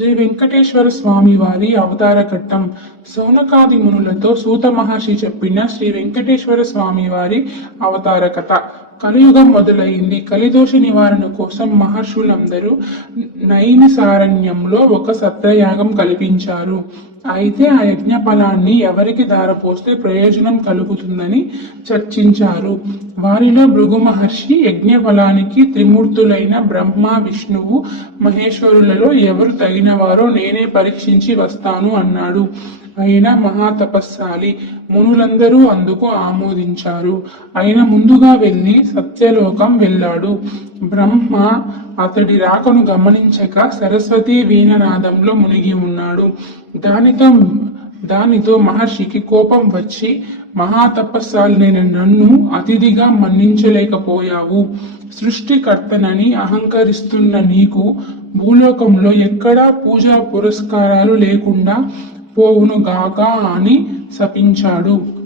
శ్రీ వెంకటేశ్వర స్వామి వారి అవతార ఘట్టం సోనకాది మునులతో సూత మహర్షి చెప్పిన శ్రీ వెంకటేశ్వర స్వామి వారి అవతార కథ కలియుగం మొదలైంది. కలిదోష నివారణ కోసం మహర్షులందరూ నైమిసారణ్యంలో ఒక సత్రయాగం కల్పించారు. అయితే ఆ యజ్ఞ ఫలాన్ని ఎవరికి దారపోస్తే ప్రయోజనం కలుగుతుందని చర్చించారు. వారిలో భృగు మహర్షి యజ్ఞ ఫలానికి త్రిమూర్తులైన బ్రహ్మ విష్ణువు మహేశ్వరులలో ఎవరు తగినవారో నేనే పరీక్షించి వస్తాను అన్నాడు. ఆయన మహాతపస్సాలి మునులందరూ అందుకు ఆమోదించారు. ఆయన ముందుగా వెళ్ళి సత్యలోకం వెళ్ళాడు. బ్రహ్మ అతడి రాకను గమనించక సరస్వతి వీణనాదంలో మునిగి ఉన్నాడు. దానితో దానితో మహర్షికి కోపం వచ్చి మహాతపస్సాలైన నన్ను అతిథిగా మన్నించలేకపోయావు. సృష్టికర్తనని అహంకరిస్తున్న నీకు భూలోకంలో ఎక్కడా పూజా పురస్కారాలు లేకుండా పోవును గాక అని శపించాడు.